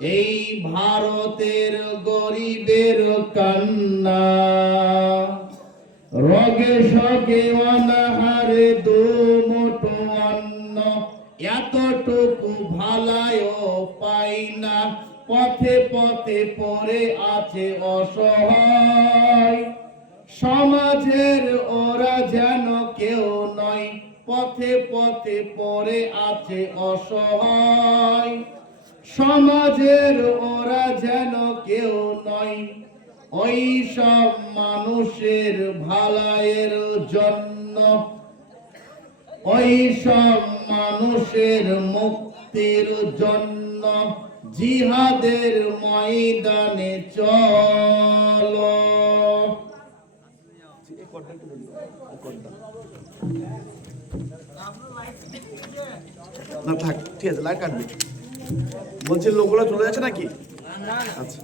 এই ভারতের গরিবের কান্না, রগে শগে অনাহারে দুমুঠো অন্ন, এতটুকু ভালায় পাই না, পথে পথে পড়ে আছে অসহায়। সমাজের ওরা যেন কেউ নয়, পথে পথে পড়ে আছে অসহায়। সমাজের ওরা যেন কেউ নয়, ওই সব মানুষের ভালাইয়ের জন্য, ওই সব মানুষের মুক্তির জন্য জিহাদের ময়দানে চলো। না থাক, ঠিক আছে, লাইট কাটবে। বলছি লোকগুলো চলে যাচ্ছে নাকি? আচ্ছা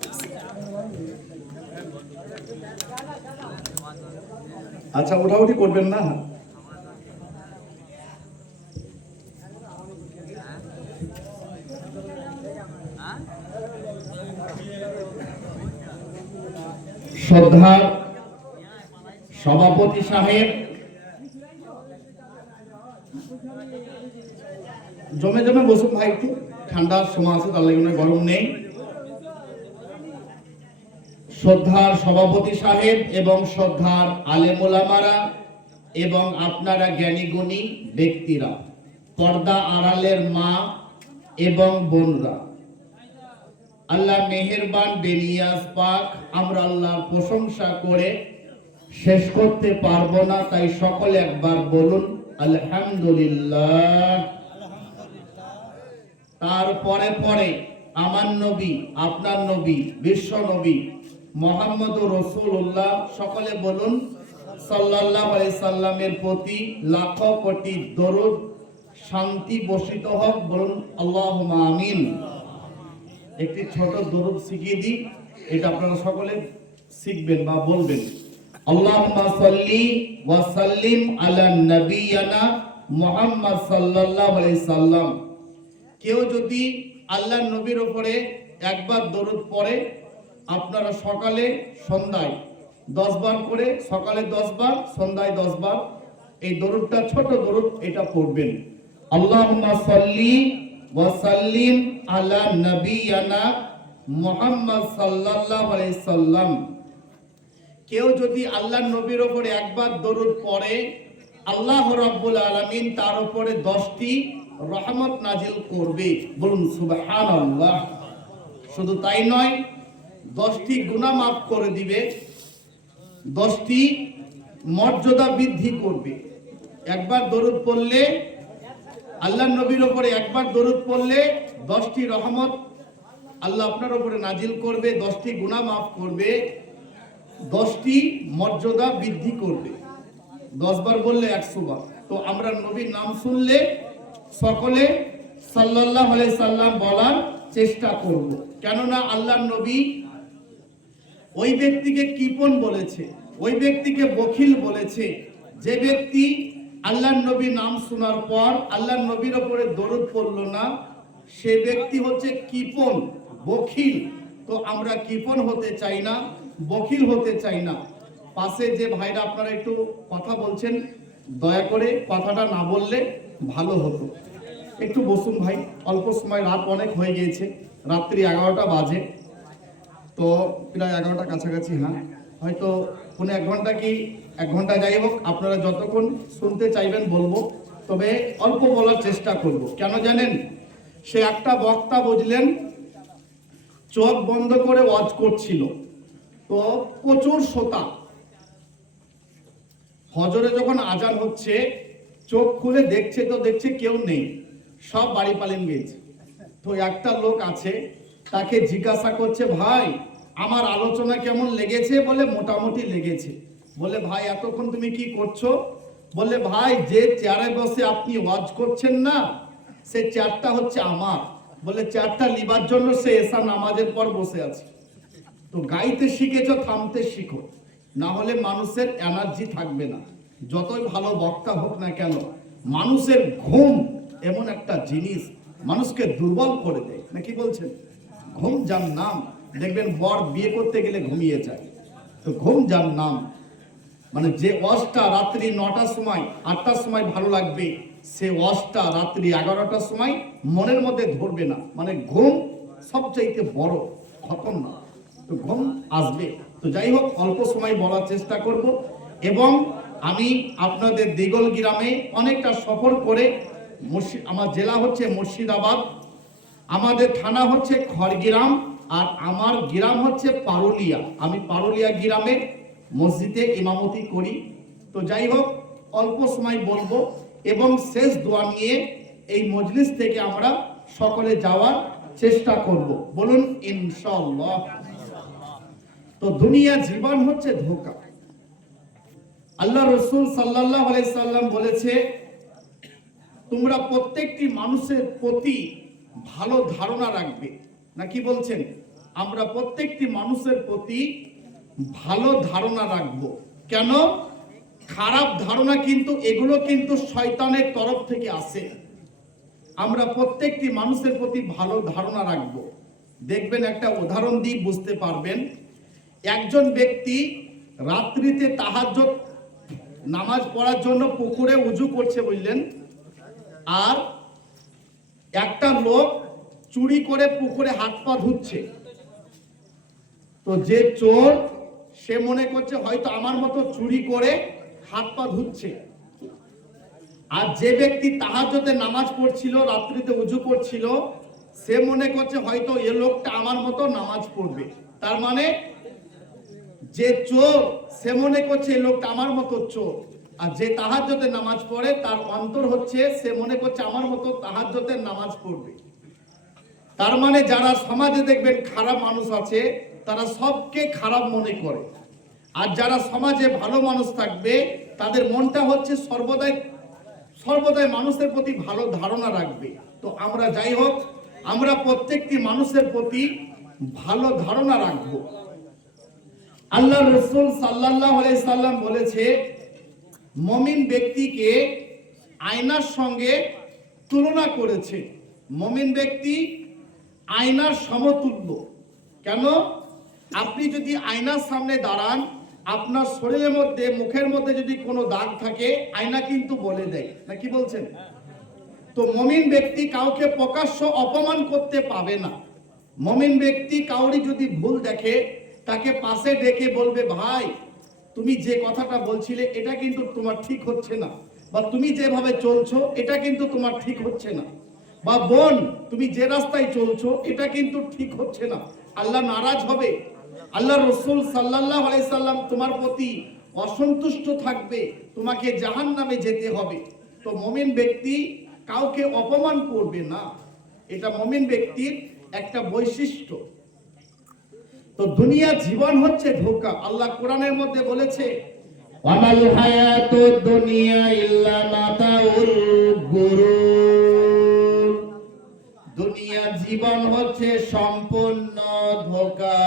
আচ্ছা, ওঠাউঠি করবেন না। শ্রদ্ধার সভাপতি সাহেব, জমে জমে বসুন ভাই, একটু ঠান্ডার সময় আছে, তার লাগে গরম নেই। শ্রদ্ধার সভাপতি সাহেব এবং শ্রদ্ধার আলেম ওলামারা এবং আপনারা জ্ঞানী গুণী ব্যক্তিরা, পর্দা আড়ালের মা এবং বোনরা, আল্লাহ মেহেরবান বেনিয়াজ পাক, আমরা আল্লাহর প্রশংসা করে শেষ করতে পারবো না, তাই সকলে একবার বলুন আলহামদুলিল্লাহ। তারপরে পরে আমার নবী, আপনার নবী, বিশ্ব নবী মুহাম্মদুর রাসূলুল্লাহ, সকলে বলুন সাল্লাল্লাহু আলাইহি সাল্লামের প্রতি লাখ কোটি দরুদ শান্তি বর্ষিত হোক, বলুন আল্লাহুম্মা আমিন। একটি ছোট দরুদ শিখিয়ে দিই, এটা আপনারা সকলে শিখবেন বা বলবেন। আল্লাহুম্মা সাল্লি ওয়া সাল্লিম আলা নাবিয়িনা মুহাম্মদ সাল্লাল্লাহু আলাইহি সাল্লাম। কেউ যদি আল্লাহর নবীর উপরে একবার দরুদ পড়ে, আপনারা সকালে সন্ধ্যায় 10 বার করে, সকালে 10 বার, সন্ধ্যায় 10 বার এই দরুদটা, ছোট দরুদ, এটা পড়বেন। আল্লাহুম্মা সাল্লি ওয়া সাল্লিম আলা নাবিয়িনা মুহাম্মদ সাল্লাল্লাহু আলাইহি সাল্লাম। কেউ যদি আল্লাহর নবীর উপরে একবার দরুদ পড়ে, আল্লাহ রাব্বুল আলামিন তার উপরে 10টি রহমত নাজিল করবে, বলুন সুবহানাল্লাহ। শুধু তাই নয়, 10টি গুনাহ মাফ করে দিবে, 10টি মর্যাদা বৃদ্ধি করবে। একবার দরুদ পড়লে, আল্লাহর নবীর উপরে একবার দরুদ পড়লে 10টি রহমত আল্লাহ আপনার উপরে নাজিল করবে, 10টি গুনাহ মাফ করবে, 10টি মর্যাদা বৃদ্ধি করবে। 10 বার বললে 100 বার। তো আমরা নবীর নাম শুনলে সকলে সাল্লাল্লাহু আলাইহি সাল্লাম বলার চেষ্টা করব, কেননা আল্লাহর নবী ওই ব্যক্তিকে কৃপণ বলেছে, ওই ব্যক্তিকে বখিল বলেছে যে ব্যক্তি আল্লাহর নবী নাম শোনার পর আল্লাহর নবীর উপরে দরুদ পড়ল না, সে ব্যক্তি হচ্ছে কৃপণ, বখিল। তো আমরা কৃপণ হতে চাই না, বখিল হতে চাই না। পাশে যে ভাইরা আপনারা একটু কথা বলছেন, দয়া করে কথাটা না বললে ভালো হতো। একটু বসুন ভাই, অল্প সময়, রাত অনেক হয়ে গিয়েছে, রাত্রি 11টা বাজে, তো প্রায় 11টা কাছাকাছি। হ্যাঁ, হয়তো কোনো 1 ঘন্টা কি 1 ঘন্টা, যাই হোক, আপনারা যতক্ষণ শুনতে চাইবেন বলবো, তবে অল্প বলার চেষ্টা করব। কেন জানেন, সে একটা বক্তা বুঝলেন চোখ বন্ধ করে ওয়াজ করছিল, তো প্রচুর শ্রোতা, হজরে যখন আজান হচ্ছে চোখ খুলে দেখছে, তো দেখছে কেউ নেই, সব বাড়ি পালিয়ে গেছে। তো একটা লোক আছে, তাকে জিজ্ঞাসা করছে, ভাই আমার আলোচনা কেমন লেগেছে? বলে মোটামুটি লেগেছে। বলে ভাই এতক্ষণ তুমি কি করছো? বলে ভাই যে চেয়ারে বসে আপনি ওয়াজ করছেন না, সে চেয়ারটা হচ্ছে আমার। বলে চেয়ারটা লিবার জন্য সে এসা নামাজের পর বসে আছে। তো গাইতে শিখেছো, থামতে শিখো, না হলে মানুষের এনার্জি থাকবে না। যতই ভালো বক্তা হোক না কেন, মানুষের ঘুম এমন একটা জিনিস মানুষকে দুর্বল করে দেয়, নাকি বলছেন? ঘুম যার নাম। দেখবেন বর বিয়ে করতে গেলে ঘুমিয়ে যায়। তো ঘুম যার নাম মানে যে ওয়াজটা রাত্রি 9টার সময় 8টার সময় ভালো লাগবে, সে ওয়াজটা রাত্রি 11টার সময় মনের মধ্যে ধরবে না। মানে ঘুম সবচাইতে বড় খতরনাক। তো ঘুম আসবে। তো যাই হোক, অল্প সময় বলার চেষ্টা করব। এবং আমি আপনাদের দিগল গ্রামে অনেকটা সফর করে, আমার জেলা হচ্ছে মুর্শিদাবাদ, আমাদের থানা হচ্ছে খড়গ্রাম, আর আমার গ্রাম হচ্ছে পারুলিয়া। আমি পারুলিয়া গ্রামে মসজিদে ইমামতি করি। তো যাই হোক, অল্প সময় বলবো এবং শেষ দোয়া নিয়ে এই মজলিস থেকে আমরা সকলে যাওয়ার চেষ্টা করব। বলুন ইনশাআল্লাহ। তো দুনিয়া জীবন হচ্ছে ধোঁকা। আল্লাহ রসুল সাল্লাল্লাহু আলাইহি সাল্লাম বলেছে, তোমরা প্রত্যেকটি মানুষের প্রতি ভালো ধারণা রাখবে। না কি বলছেন? আমরা প্রত্যেকটি মানুষের প্রতি ভালো ধারণা রাখবো। কেন? খারাপ ধারণা কিন্তু এগুলো কিন্তু শয়তানের তরফ থেকে আসে। আমরা প্রত্যেকটি মানুষের প্রতি ভালো ধারণা রাখবো। দেখবেন, একটা উদাহরণ দিয়ে বুঝতে পারবেন। একজন ব্যক্তি রাত্রিতে তাহাজ্জুদ নামাজ পড়ার জন্য পুকুরে উজু করছে, বুঝলেন, আর একটা লোক চুরি করে পুকুরে হাত পা ধুচ্ছে। তো যে চোর, সে মনে করছে হয়তো আমার মতো চুরি করে হাত পা ধুচ্ছে। আর যে ব্যক্তি তাহাজ্জুদে নামাজ পড়ছিল, রাত্রিতে উজু করছিল, সে মনে করছে হয়তো এ লোকটা আমার মতো নামাজ পড়বে। তার মানে যে চোর, সে মনে করছে এই লোকটা আমার মতো চোর। আর যে তাহাজ্জুদে নামাজ পড়ে, তার অন্তর হচ্ছে সে মনে করছে আমার মতো তাহাজ্জুদের নামাজ পড়বে। তার মানে যারা সমাজে দেখবেন খারাপ মানুষ আছে, তারা সবকে খারাপ মনে করে। আর যারা সমাজে ভালো মানুষ থাকবে, তাদের মনটা হচ্ছে সর্বদাই মানুষের প্রতি ভালো ধারণা রাখবে। তো আমরা যাই হোক, আমরা প্রত্যেকটি মানুষের প্রতি ভালো ধারণা রাখবো। আল্লাহ রসুল সাল্লাল্লাহু আলাইহি সাল্লাম বলেছে, মুমিন ব্যক্তিকে আয়নার সঙ্গে তুলনা করেছে। মুমিন ব্যক্তি আয়নার সমতুল্য। কেন? আপনি যদি আয়নার সামনে দাঁড়ান, আপনার শরীরের মধ্যে, মুখের মধ্যে যদি কোনো দাগ থাকে, আয়না কিন্তু বলে দেয়। না কি বলছেন? তো মুমিন ব্যক্তি কাউকে প্রকাশ্য অপমান করতে পাবে না। মুমিন ব্যক্তি কাউরি যদি ভুল দেখে, তাকে পাশে ডেকে বলবে, ভাই তুমি যে কথাটা বলছিলে এটা কিন্তু তোমার ঠিক হচ্ছে না, বা তুমি যেভাবে চলছো এটা কিন্তু তোমার ঠিক হচ্ছে না, বা বোন তুমি যে রাস্তায় চলছো এটা কিন্তু ঠিক হচ্ছে না। আল্লাহ নারাজ হবে। আল্লাহ রসুল সাল্লাল্লাহু আলাইহি সাল্লাম তোমার প্রতি অসন্তুষ্ট থাকবে, তোমাকে জাহান্নামে যেতে হবে। তো মুমিন ব্যক্তি কাউকে অপমান করবে না। এটা মুমিন ব্যক্তির একটা বৈশিষ্ট্য। তো দুনিয়া জীবন হচ্ছে ধোঁকা। আল্লাহ কোরআনের মধ্যে বলেছে, ওয়ামাল হায়াতুদ দুনিয়া ইল্লা মাতাউল গুরুর। দুনিয়া জীবন হচ্ছে সম্পূর্ণ ধোঁকা।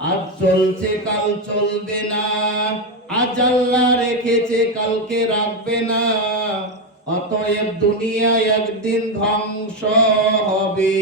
আজ চলছে কাল চলবে না, আজ আল্লাহ রেখেছে কালকে রাখবে না। অতএব দুনিয়া একদিন ধ্বংস হবে।